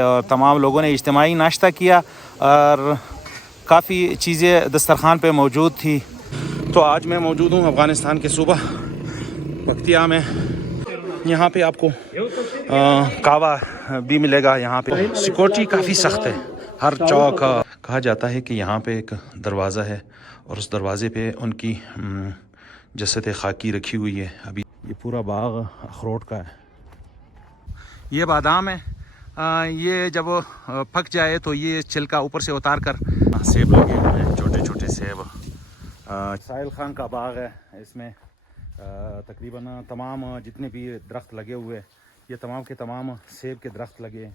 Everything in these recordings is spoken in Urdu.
اور تمام لوگوں نے اجتماعی ناشتہ کیا اور کافی چیزیں دسترخوان پہ موجود تھی. تو آج میں موجود ہوں افغانستان کے صوبہ پکتیا میں. یہاں پہ آپ کو کعوہ بھی ملے گا. یہاں پہ سیکورٹی کافی سخت ہے. ہر چوک کہا جاتا ہے کہ یہاں پہ ایک دروازہ ہے اور اس دروازے پہ ان کی جسد خاکی رکھی ہوئی ہے. ابھی یہ پورا باغ اخروٹ کا ہے. یہ بادام ہے. یہ جب پک جائے تو یہ چھلکا اوپر سے اتار کر سیب لگے ہوئے ہیں, چھوٹے چھوٹے سیب. ساحل خان کا باغ ہے. اس میں تقریباً تمام جتنے بھی درخت لگے ہوئے یہ تمام کے تمام سیب کے درخت لگے ہیں.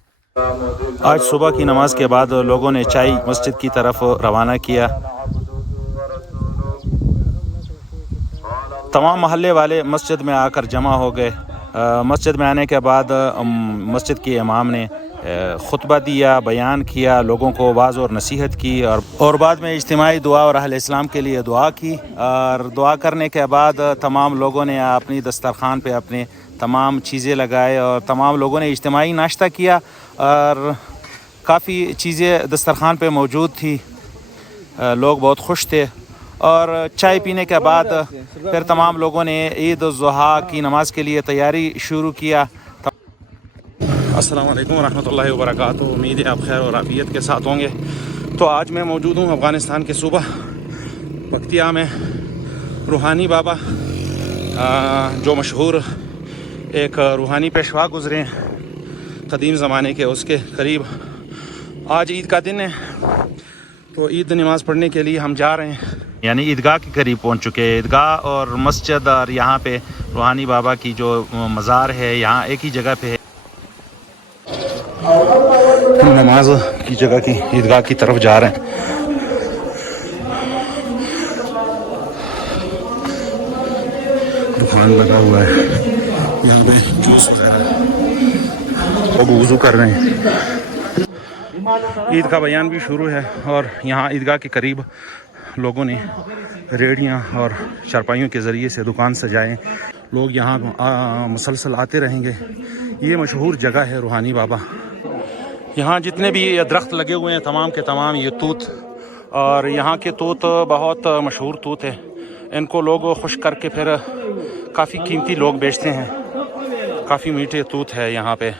آج صبح کی نماز کے بعد لوگوں نے چائے مسجد کی طرف روانہ کیا. تمام محلے والے مسجد میں آ کر جمع ہو گئے. مسجد میں آنے کے بعد مسجد کے امام نے خطبہ دیا, بیان کیا, لوگوں کو واعظ اور نصیحت کی اور بعد میں اجتماعی دعا اور اہل اسلام کے لیے دعا کی. اور دعا کرنے کے بعد تمام لوگوں نے اپنی دسترخوان پہ اپنے تمام چیزیں لگائے اور تمام لوگوں نے اجتماعی ناشتہ کیا اور کافی چیزیں دسترخوان پہ موجود تھی. لوگ بہت خوش تھے. اور چائے پینے کے بعد پھر تمام لوگوں نے عید الضحیٰ کی نماز کے لیے تیاری شروع کیا. السلام علیکم ورحمۃ اللہ وبرکاتہ. امید ہے آپ خیر اور عافیت کے ساتھ ہوں گے. تو آج میں موجود ہوں افغانستان کے صوبہ پکتیا میں. روحانی بابا جو مشہور ایک روحانی پیشوا گزرے ہیں قدیم زمانے کے, اس کے قریب آج عید کا دن ہے. تو عید نماز پڑھنے کے لیے ہم جا رہے ہیں, یعنی عیدگاہ کے قریب پہنچ چکے ہیں. عیدگاہ اور مسجد اور یہاں پہ روحانی بابا کی جو مزار ہے یہاں ایک ہی جگہ پہ ہے. ہم نماز کی جگہ کی عیدگاہ کی طرف جا رہے ہیں. دکان لگا ہوا ہے یہاں پہ, جوس وغیرہ, لوگ وضو کر رہے ہیں. عید کا بیان بھی شروع ہے اور یہاں عیدگاہ کے قریب لوگوں نے ریڑیاں اور چارپائیوں کے ذریعے سے دکان سجائے. لوگ یہاں مسلسل آتے رہیں گے. یہ مشہور جگہ ہے روحانی بابا. یہاں جتنے بھی درخت لگے ہوئے ہیں تمام کے تمام یہ توت, اور یہاں کے توت بہت مشہور توت ہے. ان کو لوگ خشک کر کے پھر کافی قیمتی لوگ بیچتے ہیں. کافی میٹھے توت ہے یہاں پہ.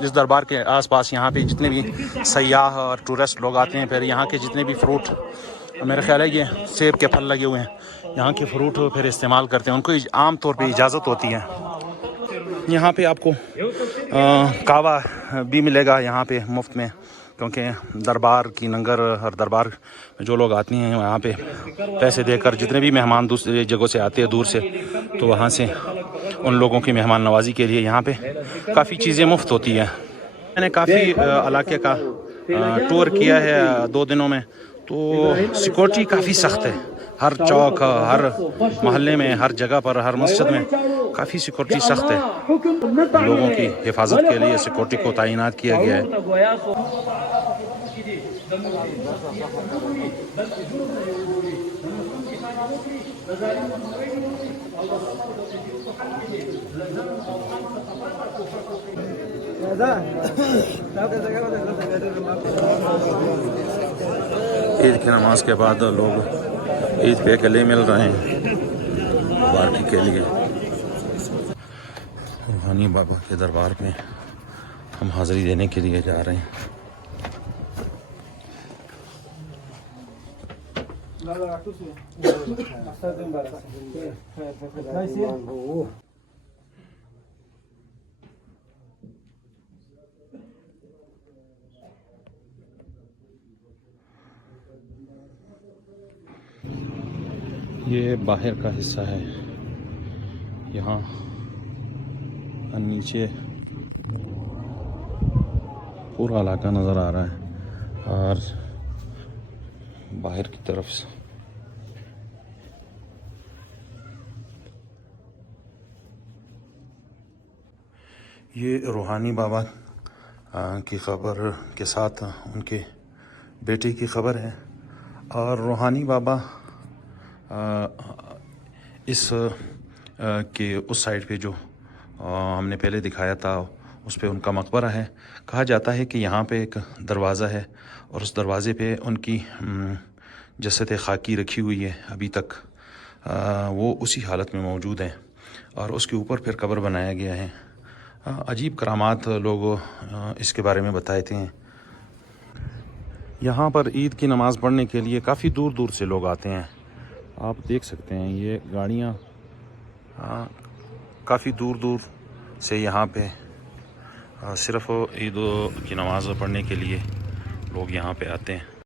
اس دربار کے آس پاس یہاں پہ جتنے بھی سیاح اور ٹورسٹ لوگ آتے ہیں, پھر یہاں کے جتنے بھی فروٹ, میرا خیال ہے یہ سیب کے پھل لگے ہوئے ہیں, یہاں کے فروٹ پھر استعمال کرتے ہیں. ان کو عام طور پہ اجازت ہوتی ہے. یہاں پہ آپ کو کعوہ بھی ملے گا یہاں پہ مفت میں, کیونکہ دربار کی لنگر اور دربار جو لوگ آتے ہیں وہاں پہ پیسے دے کر, جتنے بھی مہمان دوسری جگہوں سے آتے ہیں دور سے, تو وہاں سے ان لوگوں کی مہمان نوازی کے لیے یہاں پہ کافی چیزیں مفت ہوتی ہیں. میں نے کافی علاقے کا ٹور کیا ہے 2 دنوں میں. تو سیکورٹی کافی سخت ہے. ہر چوک, ہر محلے میں, ہر جگہ پر, ہر مسجد میں کافی سیکورٹی سخت ہے. لوگوں کی حفاظت کے لیے سیکورٹی کو تعینات کیا گیا ہے. عید کی نماز کے بعد لوگ عید پہ گلے مل رہے ہیں پارٹی کے لیے. روحانی بابا کے دربار میں ہم حاضری دینے کے لیے جا رہے ہیں. یہ باہر کا حصہ ہے. یہاں نیچے پورا علاقہ نظر آ رہا ہے اور باہر کی طرف سے یہ روحانی بابا کی خبر کے ساتھ ان کے بیٹے کی خبر ہے. اور روحانی بابا اس کے اس سائڈ پہ جو ہم نے پہلے دکھایا تھا اس پہ ان کا مقبرہ ہے. کہا جاتا ہے کہ یہاں پہ ایک دروازہ ہے اور اس دروازے پہ ان کی جسد خاکی رکھی ہوئی ہے ابھی تک. وہ اسی حالت میں موجود ہیں اور اس کے اوپر پھر قبر بنایا گیا ہے. عجیب کرامات لوگ اس کے بارے میں بتاتے ہیں. یہاں پر عید کی نماز پڑھنے کے لیے کافی دور دور سے لوگ آتے ہیں. آپ دیکھ سکتے ہیں یہ گاڑیاں کافی دور دور سے یہاں پہ صرف عید کی نماز پڑھنے کے لیے لوگ یہاں پہ آتے ہیں.